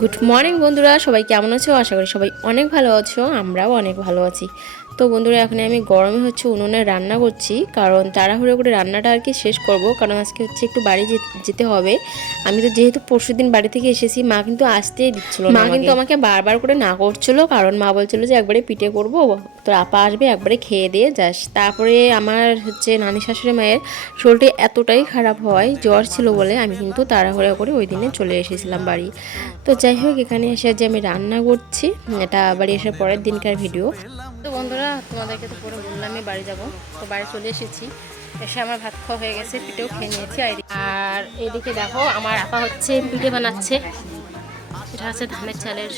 Good morning বন্ধুরা, সবাই কেমন আছো? আশা করি সবাই অনেক ভালো আছো, আমরাও অনেক ভালো আছি। তো বন্ধুরা, এখন আমি গরমে উনুনে রান্না করছি, কারণ তাড়াহুড়ো করে রান্নাটা আর কি শেষ করব, কারণ আজকে একটু বাড়ি যেতে হবে। আমি তো যেহেতু পরশুদিন বাড়ি থেকে এসেছি, মা কিন্তু আসতেই দিচ্ছিল না, মা কিন্তু আমাকে বারবার করে না করছিল, কারণ মা বলছিল যে একবারে পিঠে করবো, তোর আপা আসবে, একবারে খেয়ে দিয়ে যাস। তারপরে আমার নানি শাশুড়ি মায়ের শরীরটা এতটাই খারাপ হয়, জ্বর ছিল বলে আমি কিন্তু তাড়াহুড়ো করে ওই দিনে চলে এসেছিলাম বাড়ি। তো যাই হোক, এখানে এসে যে আমি রান্না করছি, এটা বাড়ি আসার পরের দিনকার ভিডিও। তো বন্ধুরা, তোমাদেরকে তো পরে বললাম আমি বাড়ি যাব, তো বাড়ি চলে এসেছি। এসে আমার ভাত খাওয়া হয়ে গেছে, পিঠেও খেয়ে নিয়েছি। আর এদিকে দেখো, আমার আপা পিঠে বানাচ্ছে। এটা হচ্ছে ধানের চালের,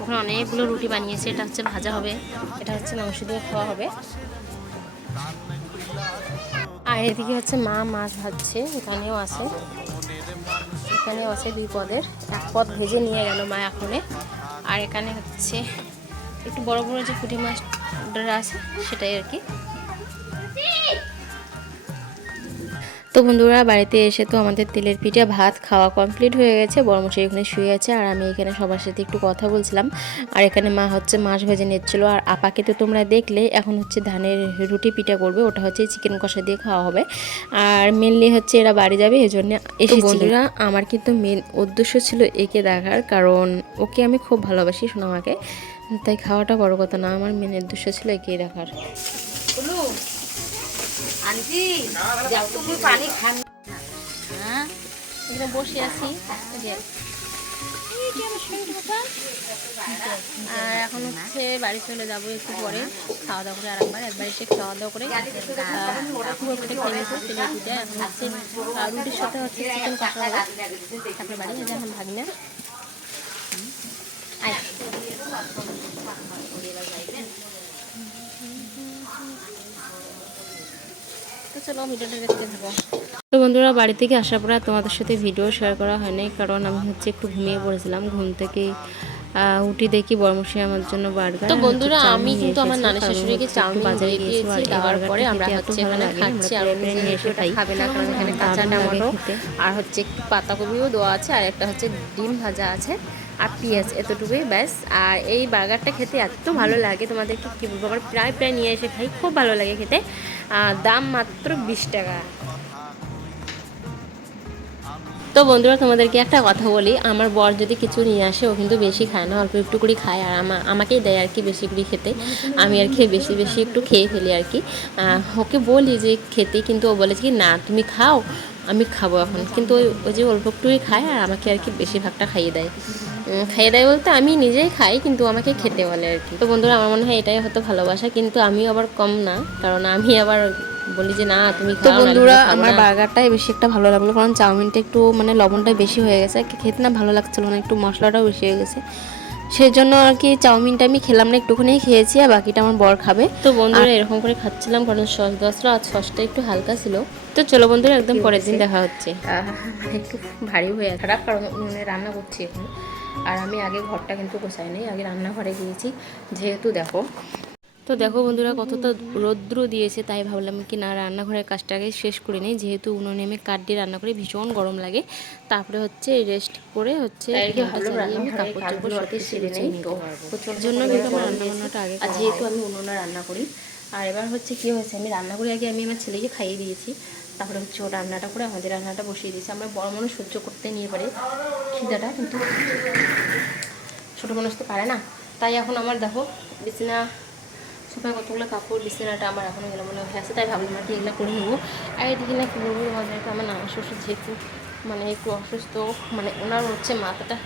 ওখানে অনেকগুলো রুটি বানিয়েছে। এটা হচ্ছে ভাজা হবে, এটা হচ্ছে মাংস দিয়ে খাওয়া হবে। আর এদিকে হচ্ছে মা মাছ ভাজছে, এখানেও আছে দুই পদের। এক পদ ভেজে নিয়ে গেল মা এখনে। আর এখানে হচ্ছে একটু বড় বড় যে পুঁটি মাছ আছে, সেটাই আর কি। তো বন্ধুরা, বাড়িতে এসে তো আমাদের তেলের পিঠা ভাত খাওয়া কমপ্লিট হয়ে গেছে। বড়মশাই এখানে শুয়ে আছে, আর আমি এখানে সবার সাথে একটু কথা বলছিলাম। আর এখানে মা মাছ ভেজে নিচ্ছিল। আর আপাকে তো তোমরা দেখলে, এখন ধানের রুটি পিঠা করবে, ওটা চিকেন কষা দিয়ে খাওয়া হবে। আর মেনলি এরা বাড়ি যাবে, এই জন্য এসেছি। বন্ধুরা, আমার কিন্তু মেন উদ্দেশ্য ছিল একে দেখার, কারণ ওকে আমি খুব ভালোবাসি, সোনামাকে। তাই খাওয়াটা বড় কথা না, আমার মেন উদ্দেশ্য ছিল একে দেখার। আন্টি তুমি পানি খান। হ্যাঁ, এখানে বসে আছি। আর এখন বাড়ি চলে যাবো একটু পরে, খাওয়া দাওয়া করে একবার এসে খাওয়া দাওয়া করে খেয়ে নিয়েছি তেলের পিঠা। এখন রুটির সাথে চিকেন কষা হবে। তারপরে বাড়ি এখন ভাগনা তো চলো, ভিডিওটা দেখতে থাকো। তো বন্ধুরা, বাড়ি থেকে আসার পর তোমাদের সাথে ভিডিও শেয়ার করা হয়নি, কারণ আমি একটু ঘুমিয়ে পড়েছিলাম। ঘুম থেকে উঠি দেখি বড়মশাই আমার জন্য বার্গার। তো বন্ধুরা, আমি কিন্তু আমার নানি শাশুড়িকে চাউমিন বাজারে দিয়েছি, দেওয়ার পরে আমরা এখানে খাচ্ছি। আর খাবে না, কারণ এখানে কাঁচা টমেটো আর একটু পাতাকপিও দেওয়া আছে, আর একটা ডিম ভাজা আছে, আর পেঁয়াজ, এতটুকুই ব্যাস। আর এই বার্গারটা খেতে এত ভালো লাগে, তোমাদেরকে কী বলবো, আমার প্রায় নিয়ে এসে খাই, খুব ভালো লাগে খেতে। দাম মাত্র 20 টাকা। তো বন্ধুরা, তোমাদেরকে একটা কথা বলি, আমার বর যদি কিছু নিয়ে আসে, ও কিন্তু বেশি খায় না, অল্প একটু করে খায়। আর আমাকেই দেয় আর কি বেশি করে খেতে। আমি আর কি বেশি একটু খেয়ে ফেলি আর কি। ওকে বলি যে খেতে, কিন্তু ও বলে কি না, তুমি খাও, আমি খাবো এখন। কিন্তু ওই যে অল্প একটুই খায়, আর আমাকে আর কি বেশিরভাগটা খাইয়ে দেয় বলতে আমি নিজেই খাই, কিন্তু আমাকে খেতে বলে আর কি। তো বন্ধুরা, আমার মনে হয় এটাই হয়তো ভালোবাসা, কিন্তু আমিও আবার কম না, কারণ আমি আবার বলি যে না, তুমি খাও। তো বন্ধুরা, আমার বার্গারটাই বেশি একটা ভালো লাগলো, কারণ চাউমিনটা একটু লবণটা বেশি হয়ে গেছে, খেতে না ভালো লাগছিল না, একটু মশলাটাও বেশি হয়ে গেছে। সেই জন্য আর কি চাউমিনটা আমি খেলাম না, একটুখানি খেয়েছি, আর বাকিটা আমার বর খাবে। তো বন্ধুরা, এরকম করে খাচ্ছিলাম, কারণ সস দশটা আর সসটা একটু হালকা ছিল। তো চলো বন্ধুরা, একদম পরের দিন দেখা হচ্ছে। একটু ভারী হয়ে খারাপ, কারণ রান্না করছি এখন। আর আমি আগে ঘরটা কিন্তু গোছাই নাই, আগে রান্নাঘরে গিয়েছি, যেহেতু দেখো বন্ধুরা, কতটা রৌদ্র দিয়েছে, তাই ভাবলাম কি না, রান্নাঘরের কাজটাকে শেষ করে নিই, যেহেতু উনুনে আমি কাঠ দিয়ে রান্না করি, ভীষণ গরম লাগে। তারপরে রেস্ট করে জন্য কিন্তু আমার রান্নাবান্নাটা আগে, আর যেহেতু আমি উনুনে রান্না করি। আর এবার কি হয়েছে, আমি রান্না করে আগে আমি আমার ছেলেকে খাইয়ে দিয়েছি, তারপরে ও রান্নাটা করে আমাদের রান্নাটা বসিয়ে দিয়েছি। আমরা বড় মানুষ সহ্য করতে নিয়ে পারি খিদাটা, কিন্তু ছোটো মানুষ তো পারে না। তাই এখন আমার দেখো বিছানা সবাই কতগুলো কাপড়, বিছানাটা আমার এখনও এলোমেলো হয়ে আছে, তাই ভাবলাম আর কি এগুলো করে নেবো। আর এদিকে না কী বলবো তোমাদেরকে, আমার নানা শ্বশুর যেহেতু একটু অসুস্থ, ওনার মাথাটা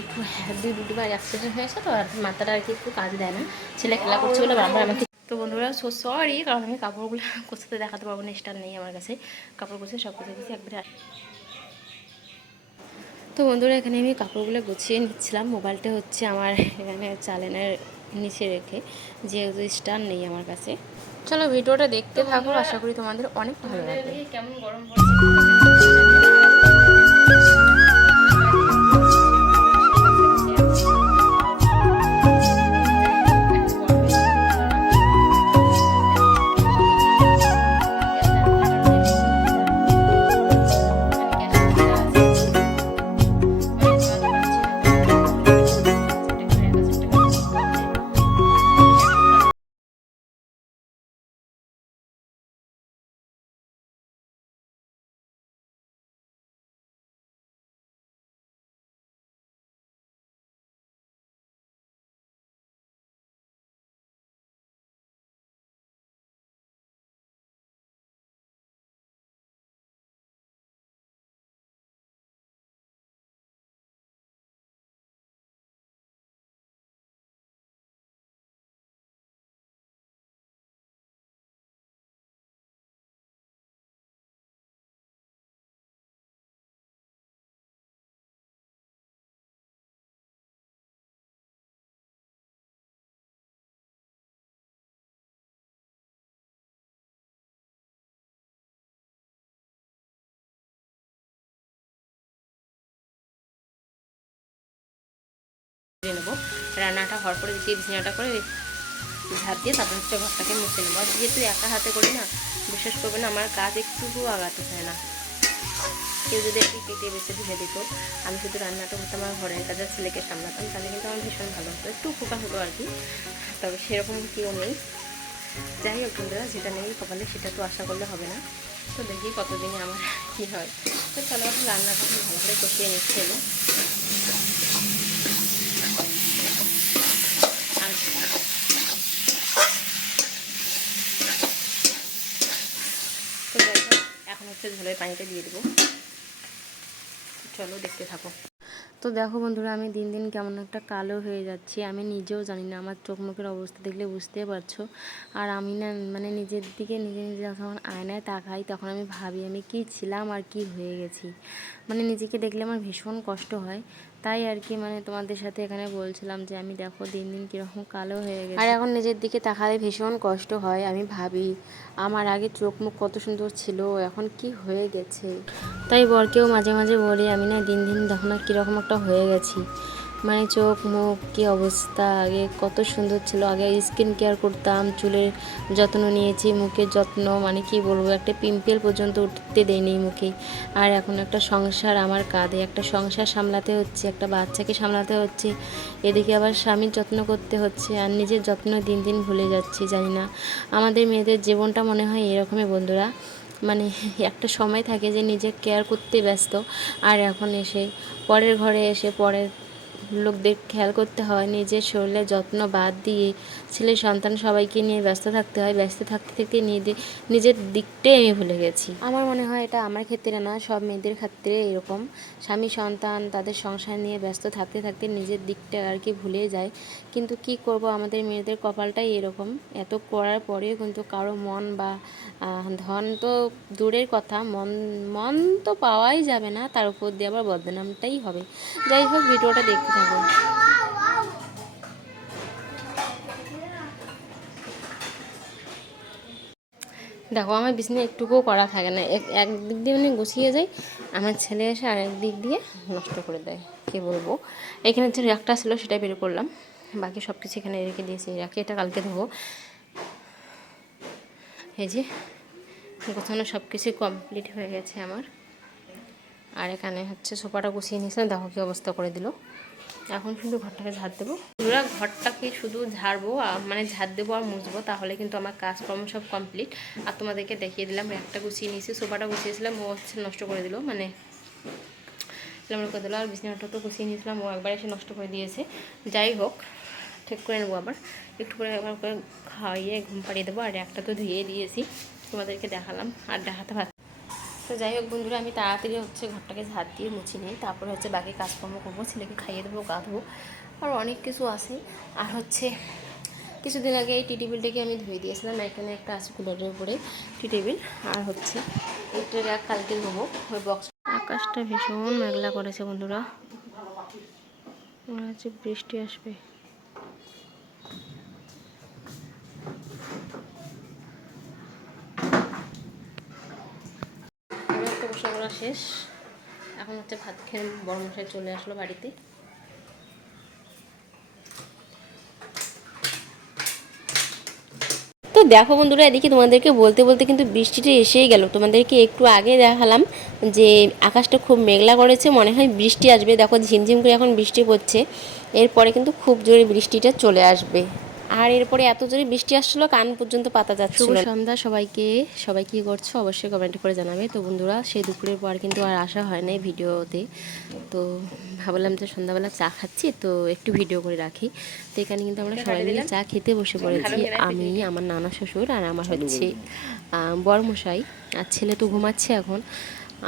একটু 2-2বার অ্যাক্সিডেন্ট হয়েছে, তো আর মাথাটা আর কি একটু কাজ দেয় না। ছেলে খেলা করছে বলে বারবার আমাকে। তো বন্ধুরা, সরি, কারণ আমি কাপড়গুলো কোথাতে দেখাতে পারবো না, স্টার নেই আমার কাছে। কাপড় গুছিয়ে সব কিছু একবারে। তো বন্ধুরা, এখানে আমি কাপড়গুলো গুছিয়ে নিচ্ছিলাম, মোবাইলটা আমার এখানে চালেনের নিচে রেখে, যেহেতু স্টার নেই আমার কাছে। চলো ভিডিওটা দেখতে থাকো, আশা করি তোমাদের অনেক ভালো লাগবে। কেমন গরম পড়ছে। রান্নাটা হওয়ার পরে দিয়ে বিছানাটা করে ঝাঁপ দিয়ে তারপর হচ্ছে ঘরটাকে মুছে নেবো। আর যেহেতু একা হাতে করি না, বিশ্বাস করবে না আমার কাজ একটুকু আগাতে চায় না। কেউ যদি একটু কেটে বেছে ধুয়ে দিত, আমি শুধু রান্নাটা করতাম আর ঘরের কাজের ছেলেকে সামলাতাম, তাহলে কিন্তু আমার ভীষণ ভালো হতো, একটু উপকার হতো আর কি। তবে সেরকম কেউ নেই। যাই হোক বন্ধুরা, যেটা নেই কপালে সেটা তো আশা করলে হবে না। তো দেখি কতদিনে আমার কী হয়। তো চলো এখন রান্নাটা ভালো করে কষিয়ে নিচ্ছে এলো। আর তো দেখো এখন হচ্ছে ঝোলের পানিটা দিয়ে দেবো। চলো দেখতে থাকো। তো দেখো বন্ধুরা, আমি দিন দিন কেমন একটা কালো হয়ে যাচ্ছি, আমি নিজেও জানি না। আমার চোখ মুখের অবস্থা দেখলে বুঝতেই পারছো। আর আমি না মানে নিজের দিকে নিজে নিজে যখন আয়নায় তাকাই, তখন আমি ভাবি আমি কি ছিলাম আর কি হয়ে গেছি। মানে নিজেকে দেখলে আমার ভীষণ কষ্ট হয়। তাই আর কি মানে তোমাদের সাথে এখানে বলছিলাম যে আমি দেখো দিন দিন কীরকম কালো হয়ে গেছে। আর এখন নিজের দিকে তাকালে ভীষণ কষ্ট হয়। আমি ভাবি আমার আগে চোখ মুখ কত সুন্দর ছিল, এখন কি হয়ে গেছে। তাই বরকেও মাঝে মাঝে বলি আমি না দিন দিন দেখো না কীরকম একটা হয়ে গেছি। মানে চোখ মুখ কী অবস্থা, আগে কত সুন্দর ছিল। আগে স্কিন কেয়ার করতাম, চুলের যত্ন নিয়েছি, মুখের যত্ন মানে কি বলবো, একটা পিম্পল পর্যন্ত উঠতে দেয়নি মুখে। আর এখন একটা সংসার আমার কাঁধে, একটা সংসার সামলাতে হচ্ছে, একটা বাচ্চাকে সামলাতে হচ্ছে, এদিকে আবার স্বামীর যত্ন করতে হচ্ছে, আর নিজের যত্ন দিন দিন ভুলে যাচ্ছি। জানি না, আমাদের মেয়েদের জীবনটা মনে হয় এরকমই বন্ধুরা। মানে একটা সময় থাকে যে নিজে কেয়ার করতে ব্যস্ত, আর এখন এসে পরের ঘরে এসে পরের লোকদের খেয়াল করতে হয়, নিজের শরীরের যত্ন বাদ দিয়ে ছেলে সন্তান সবাইকে নিয়ে ব্যস্ত থাকতে হয়। ব্যস্ত থাকতে থাকতে নিজের দিকটাই আমি ভুলে গেছি। আমার মনে হয় এটা আমার ক্ষেত্রে না, সব মেয়েদের ক্ষেত্রে এরকম। স্বামী সন্তান তাদের সংসার নিয়ে ব্যস্ত থাকতে থাকতে নিজের দিকটা আর কি ভুলে যায়। কিন্তু কি করব, আমাদের মেয়েদের কপালটাই এরকম। এত করার পরেও কিন্তু কারো মন বা ধন তো দূরের কথা, মন মন তো পাওয়াই যাবে না, তার উপর দিয়ে আবার বদনামটাই হবে। যাই হোক, ভিডিওটা দেখতে থাকো। দেখো আমার বিছানা একটুকুও করা থাকে না, এক দিক দিয়ে মানে গুছিয়ে যায়, আমার ছেলে এসে আরেক দিক দিয়ে নষ্ট করে দেয়। কী বলবো, এখানে যে র্যাকটা ছিল সেটা বের করলাম, বাকি সব কিছু এখানে রেখে দিয়েছি। র্যাকে এটা কালকে ধোবো। এই যে গোছানো সব কিছু কমপ্লিট হয়ে গেছে আমার। আর এখানে হচ্ছে সোফাটা গুছিয়ে নিয়েছিলাম, দেখো কী অবস্থা করে দিল। এখন শুধু ঘরটাকে ঝাড় দেবো। পুরো ঘরটাকে শুধু ঝাড়বো, মানে ঝাড় দেবো আর মুছবো, তাহলে কিন্তু আমার কাজকর্ম সব কমপ্লিট। আর তোমাদেরকে দেখিয়ে দিলাম র্যাকটা গুছিয়ে নিয়েছি, সোফাটা গুছিয়েছিলাম, ও হচ্ছে নষ্ট করে দিল, মানে করে দিল। আর বিছানাটা তো গুছিয়ে নিয়েছিলাম, ও একবার এসে নষ্ট করে দিয়েছে। যাই হোক, ঠিক করে নেবো আবার, একটু করে একবার করে খাইয়ে ঘুম পাড়িয়ে দেবো। আর র্যাকটা তো ধুয়ে দিয়েছি, তোমাদেরকে দেখালাম আর দেখাতে পারছি। তো যাই হোক বন্ধুরা, আমি তাড়াতাড়ি হচ্ছে ঘরটাকে ঝাড় দিয়ে মুছে নিই, তারপরে হচ্ছে বাকি কাজকর্ম করবো, ছেলেকে খাইয়ে দেবো, গা ধোবো, আর অনেক কিছু আছে। আর হচ্ছে কিছুদিন আগে এই টি টেবিলটাকে আমি ধুয়ে দিয়েছিলাম, এখানে একটা আছে কুলারের উপরে টি টেবিল। আর হচ্ছে একটা র্যাক কালকে ধোবো ওই বক্স। আকাশটা ভীষণ মেঘলা করেছে বন্ধুরা, মনে হচ্ছে বৃষ্টি আসবে। আমার তো বসে করা শেষ, এখন হচ্ছে ভাত খেয়ে বড় মশাই চলে আসলো বাড়িতে। তো দেখো বন্ধুরা, এদিকে তোমাদেরকে বলতে বলতে কিন্তু বৃষ্টিটা এসেই গেল। তোমাদেরকে একটু আগে দেখালাম যে আকাশটা খুব মেঘলা করেছে, মনে হয় বৃষ্টি আসবে। দেখো ঝিমঝিম করে এখন বৃষ্টি পড়ছে, এরপরে কিন্তু খুব জোরে বৃষ্টিটা চলে আসবে। আর এরপরে এত জোরে বৃষ্টি আসছিলো কান পর্যন্ত পাতা যাচ্ছিল। শুভ সন্ধ্যা সবাইকে। সবাই কী করছো অবশ্যই কমেন্ট করে জানাবে। তো বন্ধুরা, সেই দুপুরের পর কিন্তু আর আসা হয় নাই ভিডিওতে। তো ভাবলাম যে সন্ধ্যাবেলা চা খাচ্ছি, তো একটু ভিডিও করে রাখি। তো এখানে কিন্তু আমরা সবাই মিলে চা খেতে বসে পড়েছি, আমি, আমার নানা শ্বশুর, আর আমার হচ্ছে বরমশাই। আর ছেলে তো ঘুমাচ্ছে এখন,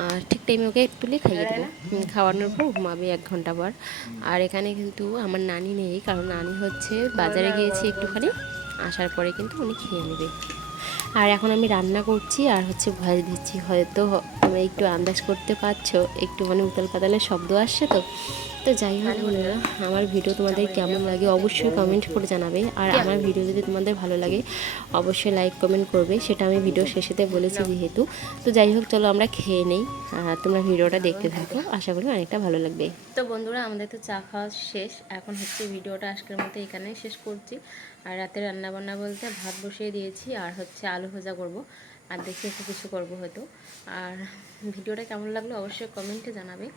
আর ঠিক টাইমে ওকে তুলে খাইয়ে দেবো, খাওয়ানোর পর ঘুমাবে 1 ঘন্টা পর। আর এখানে কিন্তু আমার নানি নেই, কারণ নানি হচ্ছে বাজারে গিয়েছে একটুখানি, আসার পরে কিন্তু উনি খেয়ে নেবে। আর এখন আমি রান্না করছি আর হচ্ছে ভয়েস দিচ্ছি, হয়তো তোমরা একটু আন্দাজ করতে পারছো, একটু মানে উতাল পাতালের শব্দ আসছে তো। তো যাই হোক বন্ধুরা, আমার ভিডিও তোমাদের কেমন লাগে অবশ্যই কমেন্ট করে জানাবে। আর আমার ভিডিও যদি তোমাদের ভালো লাগে অবশ্যই লাইক কমেন্ট করবে, সেটা আমি ভিডিও শেষেতে বলেছি যেহেতু। তো যাই হোক, চলো আমরা খেয়ে নেই। তোমরা ভিডিওটা দেখতে থাকো, আশা করি অনেকটা ভালো লাগবে। তো বন্ধুরা, আমাদের তো চা খাওয়া শেষ, এখন হচ্ছে ভিডিওটা আজকের মতো এখানেই শেষ করছি। আর রাতে রান্নাবান্না বলতে ভাত বসিয়ে দিয়েছি আর হচ্ছে আলু ভাজা করব, আর দেখি একটু কিছু করবো হয়তো। আর ভিডিওটা কেমন লাগলো অবশ্যই কমেন্টে জানাবে,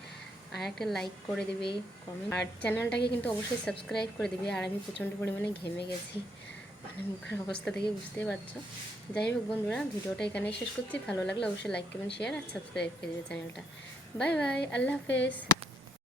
আর একটা লাইক করে দেবে, কমেন্ট, আর চ্যানেলটাকে কিন্তু অবশ্যই সাবস্ক্রাইব করে দেবে। আর আমি প্রচণ্ড পরিমাণে ঘেমে গেছি, মানে মুখের অবস্থা থেকে বুঝতেই পারছো। যাই হোক বন্ধুরা, ভিডিওটা এখানেই শেষ করছি। ভালো লাগলে অবশ্যই লাইক কমেন্ট শেয়ার আর সাবস্ক্রাইব করে দেবে চ্যানেলটা। বাই বাই, আল্লাহ হাফেজ।